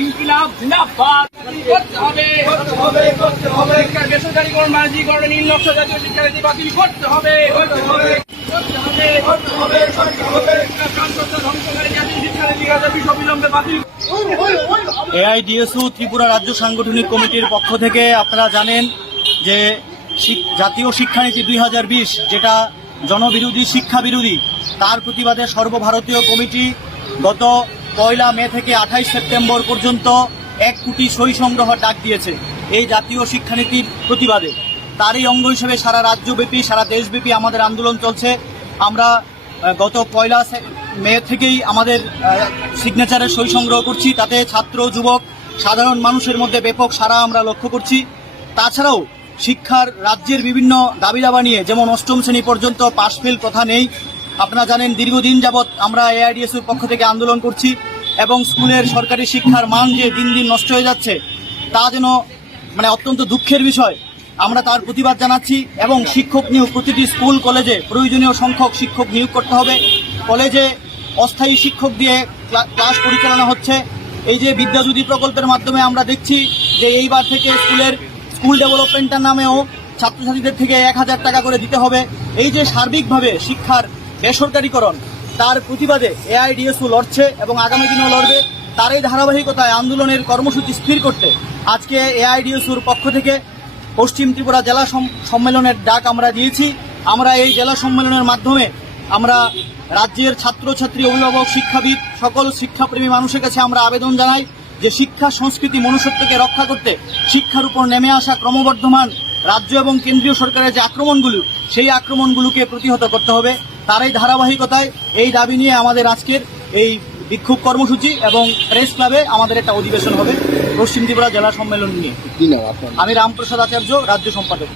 ইনকিলাব জিন্দাবাদ করতে হবে, শিক্ষার বেসরকারীকরণ বাণিজ্যিকরণে নীল নকশা জাতীয় শিক্ষানীতি বাতিল করতে হবে, ধ্বংসকারী জাতীয় শিক্ষানীতি বিলম্বে বাতিল। এআইডিএসু ত্রিপুরা রাজ্য সাংগঠনিক কমিটির পক্ষ থেকে আপনারা জানেন যে জাতীয় শিক্ষানীতি 2020 যেটা জনবিরোধী শিক্ষা বিরোধী, তার প্রতিবাদে সর্বভারতীয় কমিটি গত 1 মে থেকে 28 সেপ্টেম্বর পর্যন্ত 1 কোটি সই সংগ্রহ ডাক দিয়েছে এই জাতীয় শিক্ষানীতির প্রতিবাদে। তারই অঙ্গ হিসেবে সারা রাজ্যব্যাপী সারা দেশব্যাপী আমাদের আন্দোলন চলছে। আমরা গত 1 মে থেকেই আমাদের সিগনেচারের সই সংগ্রহ করছি, তাতে ছাত্র যুবক সাধারণ মানুষের মধ্যে ব্যাপক সাড়া আমরা লক্ষ্য করছি। তাছাড়াও শিক্ষার রাজ্যের বিভিন্ন দাবি দাবা নিয়ে, যেমন 8ম শ্রেণী পর্যন্ত পাশ ফেল প্রথা নেই। আপনারা জানেন দীর্ঘদিন যাবৎ আমরা এআইডিএসুর পক্ষ থেকে আন্দোলন করছি এবং স্কুলের সরকারি শিক্ষার মান যে দিন দিন নষ্ট হয়ে যাচ্ছে তা যেন অত্যন্ত দুঃখের বিষয়। আমরা তার প্রতিবাদ জানাচ্ছি এবং শিক্ষক নিয়োগ, প্রতিটি স্কুল কলেজে প্রয়োজনীয় সংখ্যক শিক্ষক নিয়োগ করতে হবে। কলেজে অস্থায়ী শিক্ষক দিয়ে ক্লাস পরিচালনা হচ্ছে। এই যে বিদ্যাজ্যোতি প্রকল্পের মাধ্যমে আমরা দেখছি যে এইবার থেকে স্কুল ডেভেলপমেন্টের নামেও ছাত্রছাত্রীদের থেকে 1000 টাকা করে দিতে হবে। এই যে সার্বিকভাবে শিক্ষার বেসরকারীকরণ, তার প্রতিবাদে এআইডিএসু লড়ছে এবং আগামী দিনেও লড়বে। তার এই ধারাবাহিকতায় আন্দোলনের কর্মসূচি স্থির করতে আজকে এআইডিএসুর পক্ষ থেকে পশ্চিম ত্রিপুরা জেলা সম্মেলনের ডাক আমরা দিয়েছি। আমরা এই জেলা সম্মেলনের মাধ্যমে আমরা রাজ্যের ছাত্রছাত্রী, অভিভাবক, শিক্ষাবিদ, সকল শিক্ষাপ্রেমী মানুষের কাছে আমরা আবেদন জানাই যে শিক্ষা সংস্কৃতি মনুষ্যত্বকে রক্ষা করতে শিক্ষার উপর নেমে আসা ক্রমবর্ধমান রাজ্য এবং কেন্দ্রীয় সরকারের যে আক্রমণগুলো, সেই আক্রমণগুলোকে প্রতিহত করতে হবে। তার এই ধারাবাহিকতায় এই দাবি নিয়ে আমাদের আজকের এই বিক্ষোভ কর্মসূচি এবং প্রেস ক্লাবে আমাদের একটা অধিবেশন হবে পশ্চিম ত্রিপুরা জেলা সম্মেলন নিয়ে। আমি রামপ্রসাদ আচার্য, রাজ্য সম্পাদক।